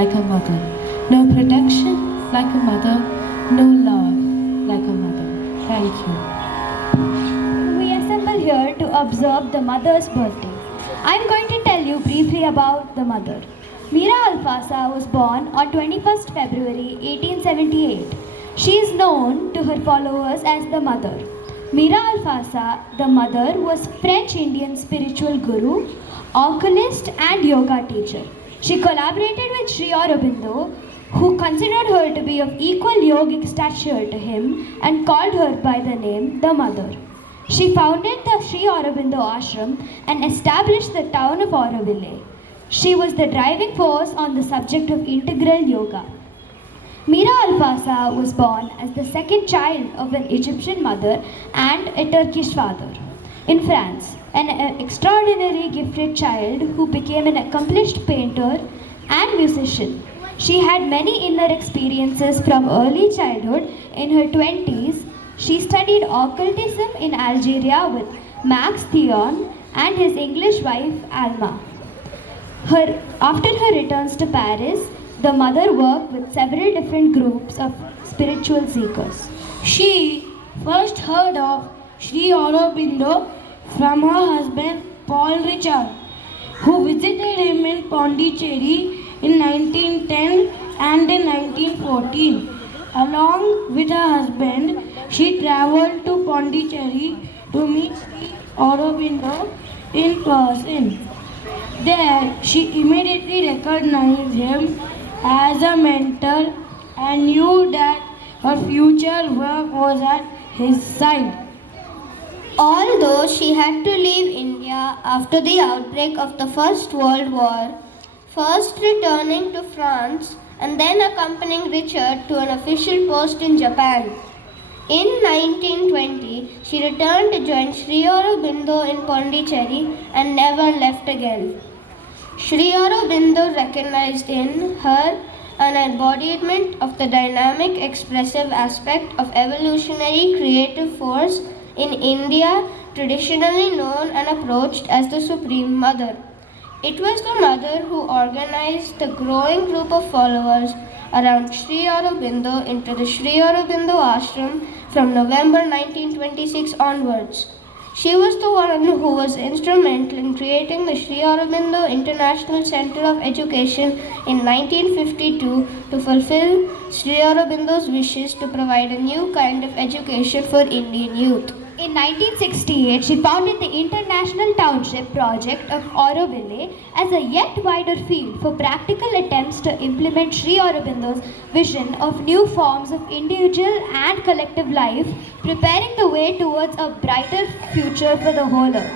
like a mother. No protection like a mother. No love like a mother. Thank you. We assemble here to observe the mother's birthday. I am going to tell you briefly about the mother. Mira Alfasa was born on 21st February 1878. She is known to her followers as the mother. Mira Alfasa, the mother, was French Indian spiritual guru, occultist and yoga teacher. She collaborated with Sri Aurobindo, who considered her to be of equal yogic stature to him and called her by the name the Mother. She founded the Sri Aurobindo Ashram and established the town of Auroville. She was the driving force on the subject of integral yoga. Mira Alfasa was born as the second child of an Egyptian mother and a Turkish father. In France, an extraordinarily gifted child who became an accomplished painter and musician. She had many inner experiences from early childhood. In her 20s, she studied occultism in Algeria with Max Theon and his English wife Alma. After her returns to Paris, the mother worked with several different groups of spiritual seekers. She first heard of Sri Aurobindo from her husband Paul Richard, who visited him in Pondicherry in 1910 and in 1914. Along with her husband, she travelled to Pondicherry to meet Sri Aurobindo in person. There, she immediately recognized him as a mentor and knew that her future work was at his side. Although she had to leave India after the outbreak of the First World War, first returning to France and then accompanying Richard to an official post in Japan. In 1920, she returned to join Sri Aurobindo in Pondicherry and never left again. Sri Aurobindo recognized in her an embodiment of the dynamic, expressive aspect of evolutionary creative force in India, traditionally known and approached as the Supreme Mother. It was the mother who organized the growing group of followers around Sri Aurobindo into the Sri Aurobindo Ashram from November 1926 onwards. She was the one who was instrumental in creating the Sri Aurobindo International Center of Education in 1952 to fulfill Sri Aurobindo's wishes to provide a new kind of education for Indian youth. In 1968, she founded the International Township Project of Auroville as a yet wider field for practical attempts to implement Sri Aurobindo's vision of new forms of individual and collective life, preparing the way towards a brighter future for the whole earth.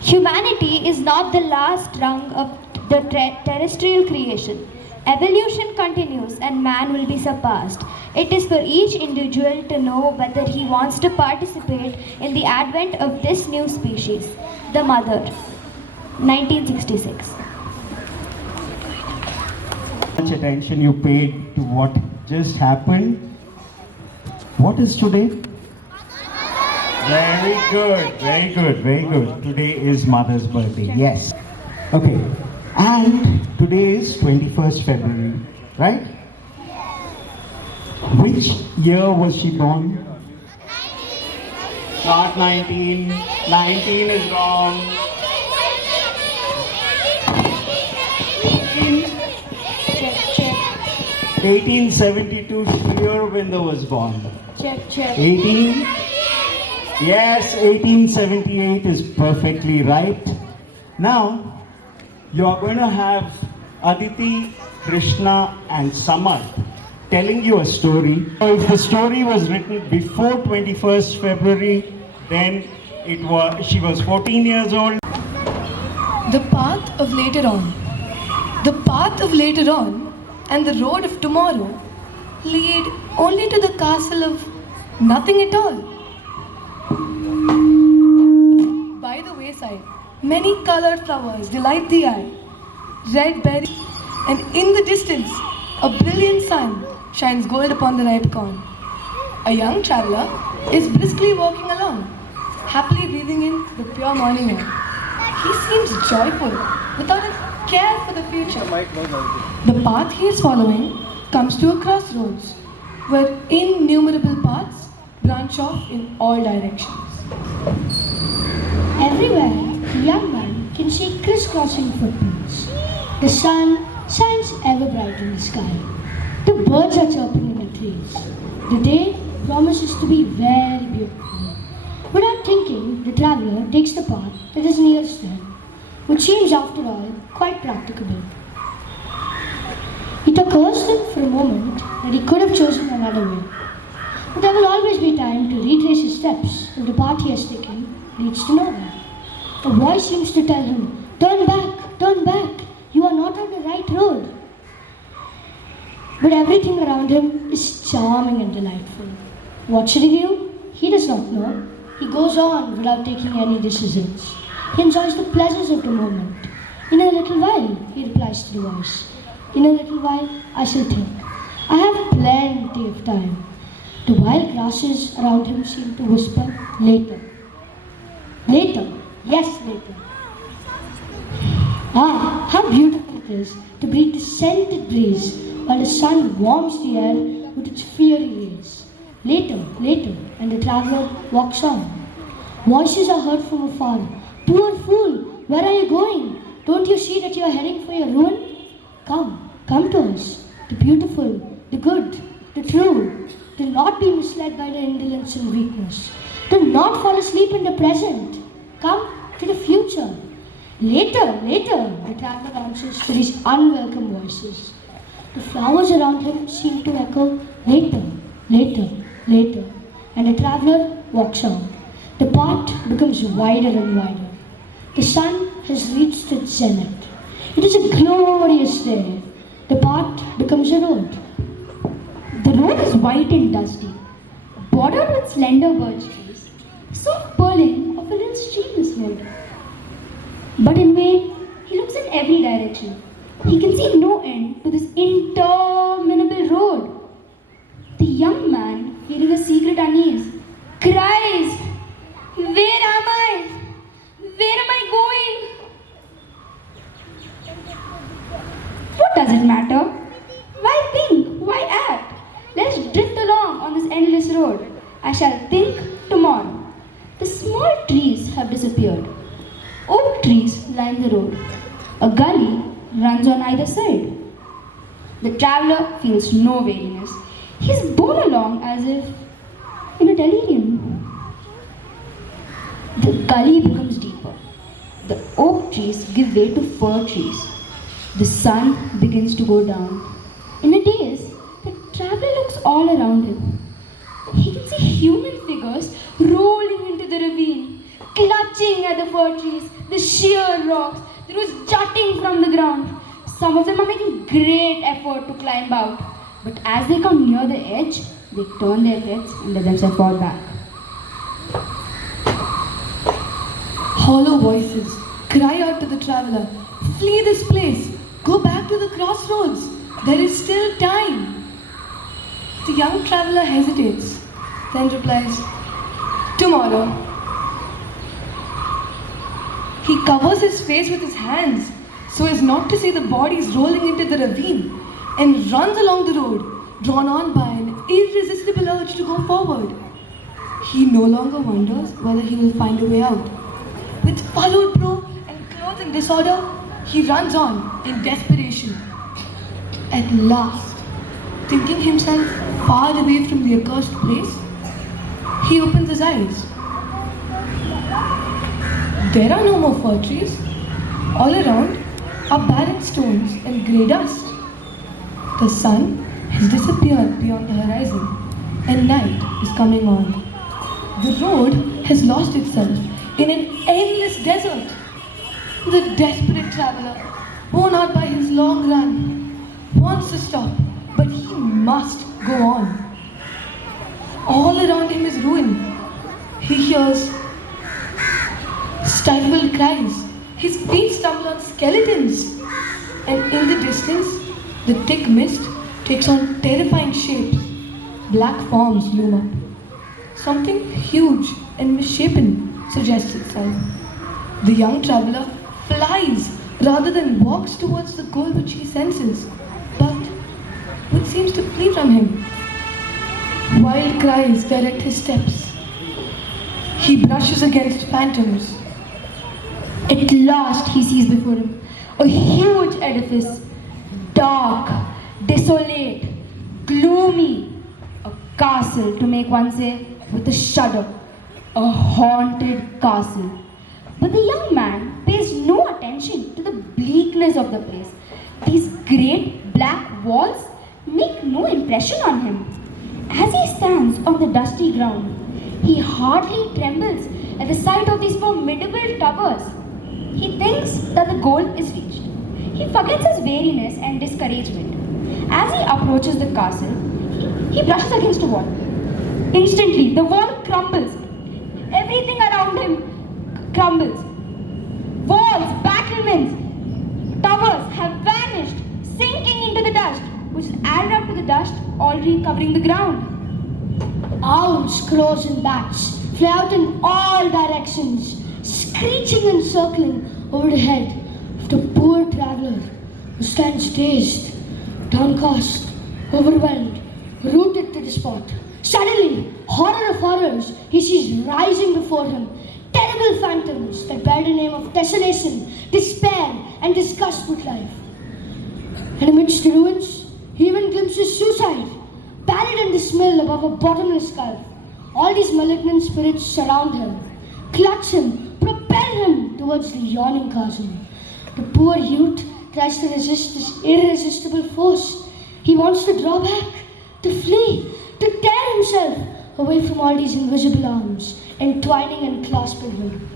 Humanity is not the last rung of the terrestrial creation. Evolution continues and man will be surpassed. It is for each individual to know whether he wants to participate in the advent of this new species, the Mother. 1966. Much attention you paid to what just happened. What is today? Very good, very good, very good. Today is Mother's birthday, yes. Okay, and today is 21st February, right? Which year was she born? Not 19. 19 is wrong. 1872, Sri Aurobindo was born. Check. 18? Yes, 1878 is perfectly right. Now, you are going to have Aditi, Krishna and Samarth telling you a story. So if the story was written before 21st February, then she was 14 years old. The path of later on. The path of later on and the road of tomorrow lead only to the castle of nothing at all. By the wayside, many colored flowers delight the eye. Red berries, and in the distance, a brilliant sun shines gold upon the ripe corn. A young traveler is briskly walking along, happily breathing in the pure morning air. He seems joyful, without care for the future. The path he is following comes to a crossroads where innumerable paths branch off in all directions. Everywhere, the young man can see crisscrossing footprints. The sun shines ever bright in the sky. The birds are chirping in the trees. The day promises to be very beautiful. Without thinking, the traveler takes the path that is nearest to him, which seems, after all, quite practicable. It occurs to him for a moment that he could have chosen another way. But there will always be time to retrace his steps if the path he has taken leads to nowhere. A voice seems to tell him, turn back, you are not on the right road. But everything around him is charming and delightful. What should he do? He does not know. He goes on without taking any decisions. He enjoys the pleasures of the moment. In a little while, he replies to the voice. In a little while, I shall think. I have plenty of time. The wild grasses around him seem to whisper, later. Later, yes, later. Ah, how beautiful it is to breathe the scented breeze while the sun warms the air with its fiery rays. Later, and the traveler walks on. Voices are heard from afar. Poor fool, where are you going? Don't you see that you are heading for your ruin? Come to us. The beautiful, the good, the true. Do not be misled by the indolence and weakness. Do not fall asleep in the present. Come to the future. Later, the traveler answers to these unwelcome voices. The flowers around him seem to echo, later, and the traveler walks on. The path becomes wider and wider. The sun has reached its zenith. It is a glorious day. The path becomes a road. The road is white and dusty, bordered with slender birch trees, soft purling of a little stream is heard. But in vain, he looks in every direction. He can see no end to this interminable road. The young man, hearing a secret unease, cries, "Where am I? Where am I going?" What does it matter? Why think? Why act? Let's drift along on this endless road. I shall think tomorrow. The small trees have disappeared. Oak trees line the road. A gully runs on either side. The traveler feels no weariness. He is borne along as if in a delirium. The gully becomes deeper. The oak trees give way to fir trees. The sun begins to go down. In a daze, the traveler looks all around him. He can see human figures rolling into the ravine, clutching at the fir trees, the sheer rocks, the roots jutting from the ground. Some of them are making great effort to climb out, but as they come near the edge, they turn their heads and let themselves fall back. Hollow voices cry out to the traveler, "Flee this place! Go back to the crossroads! There is still time!" The young traveler hesitates, then replies, "Tomorrow." He covers his face with his hands so as not to see the bodies rolling into the ravine and runs along the road, drawn on by an irresistible urge to go forward. He no longer wonders whether he will find a way out. With furrowed brow and clothes in disorder, he runs on in desperation. At last, thinking himself far away from the accursed place, he opens his eyes. There are no more fir trees. All around are barren stones and grey dust. The sun has disappeared beyond the horizon and night is coming on. The road has lost itself in an endless desert. The desperate traveler, worn out by his long run, wants to stop, but he must go on. All around him is ruin. He hears stifled cries. His feet stumble on skeletons. And in the distance, the thick mist takes on terrifying shapes. Black forms loom up. Something huge and misshapen suggests itself. The young traveler flies, rather than walks towards the goal which he senses, but which seems to flee from him. Wild cries direct his steps. He brushes against phantoms. At last he sees before him a huge edifice, dark, desolate, gloomy, a castle, to make one say with a shudder, a haunted castle. But the young man pays no attention to the bleakness of the place. These great black walls make no impression on him. As he stands on the dusty ground, he hardly trembles at the sight of these formidable towers. He thinks that the goal is reached. He forgets his weariness and discouragement. As he approaches the castle, he brushes against a wall. Instantly, the wall crumbles. Everything around him crumbles. Walls, battlements, towers have vanished, sinking into the dust, which is added up to the dust already covering the ground. Owls, crows, and bats fly out in all directions, screeching and circling over the head of the poor traveler who stands dazed, downcast, overwhelmed, rooted to the spot. Suddenly, horror of horrors, he sees rising before him terrible phantoms that bear the name of desolation, despair, and disgust with life. And amidst the ruins, he even glimpses suicide, buried in this mill above a bottomless gulf. All these malignant spirits surround him, clutch him, propel him towards the yawning chasm. The poor youth tries to resist this irresistible force. He wants to draw back, to flee, to tear himself away from all these invisible arms, entwining and clasping him.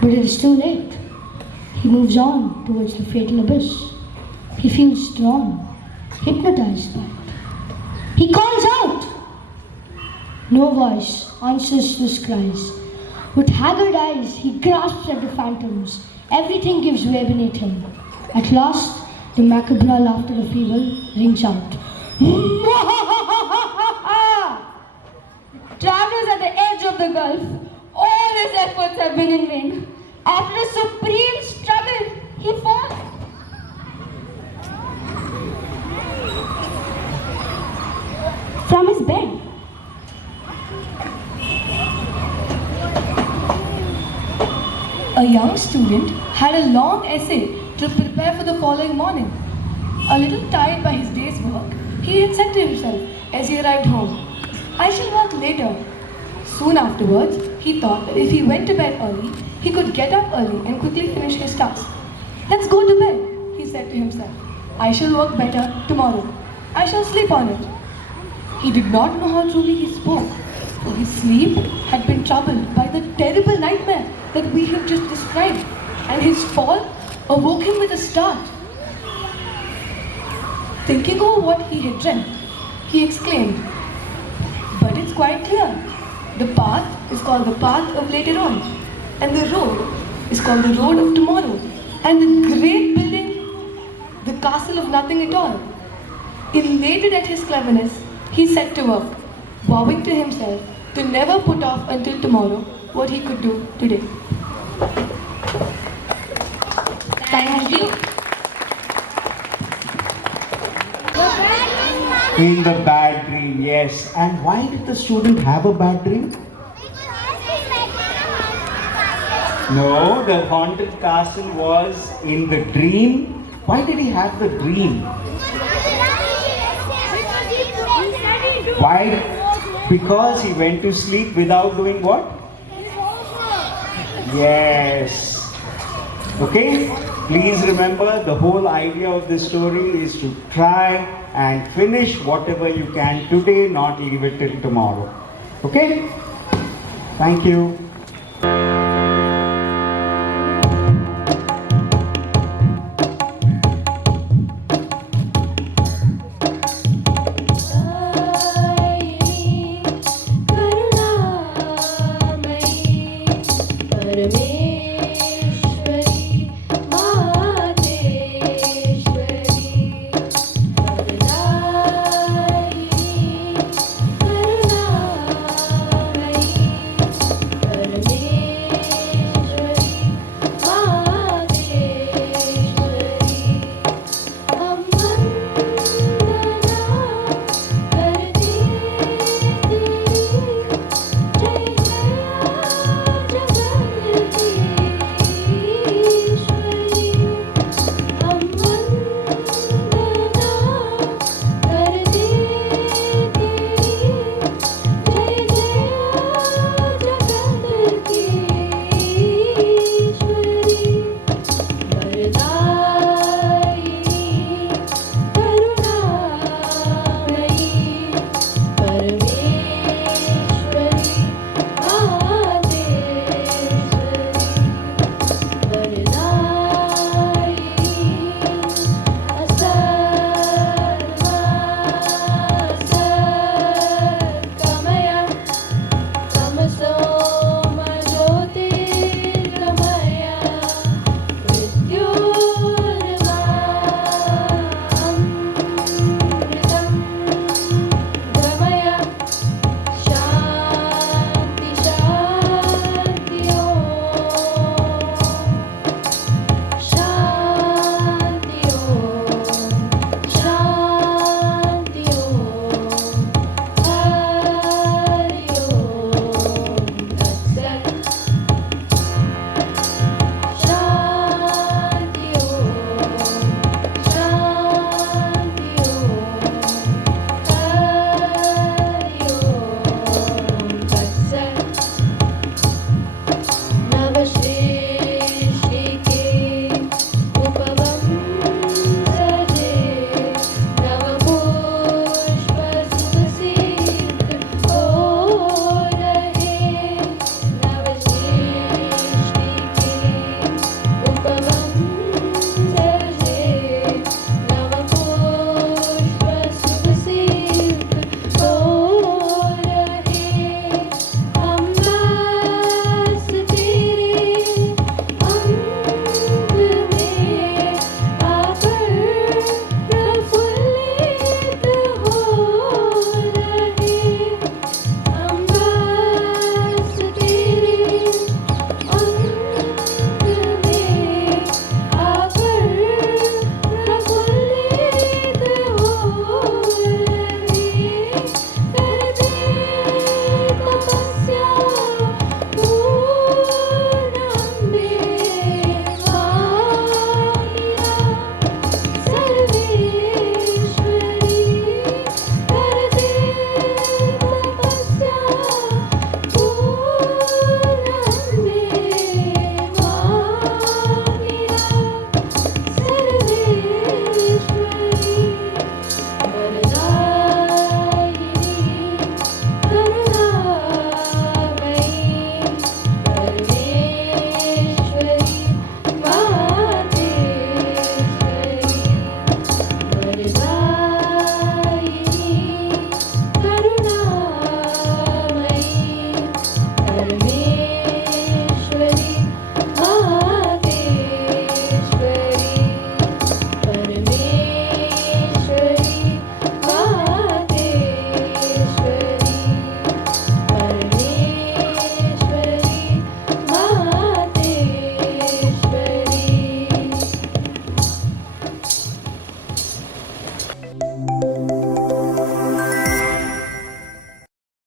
But it is too late. He moves on towards the fatal abyss. He feels drawn, hypnotized by it. He calls out. No voice answers his cries. With haggard eyes, he grasps at the phantoms. Everything gives way beneath him. At last, the macabre laughter of evil rings out. Travelers at the edge of the gulf, all his efforts have been in vain. After a supreme struggle, he falls. From his bed. A young student had a long essay to prepare for the following morning. A little tired by his day's work, he had said to himself as he arrived home, "I shall work later." Soon afterwards, he thought that if he went to bed early, he could get up early and quickly finish his task. "Let's go to bed," he said to himself. "I shall work better tomorrow. I shall sleep on it." He did not know how truly he spoke, for his sleep had been troubled by the terrible nightmare that we have just described, and his fall awoke him with a start. Thinking over what he had dreamt, he exclaimed, "But it's quite clear. The path is called the path of later on, and the road is called the road of tomorrow, and the great building, the castle of nothing at all." Elated at his cleverness, he set to work, vowing to himself to never put off until tomorrow what he could do today. Thank you. In the bad dream, yes. And why did the student have a bad dream? No, the haunted castle was in the dream. Why did he have the dream? Why? Because he went to sleep without doing what? Yes. Okay? Please remember, the whole idea of this story is to try and finish whatever you can today, not leave it till tomorrow. Okay? Thank you.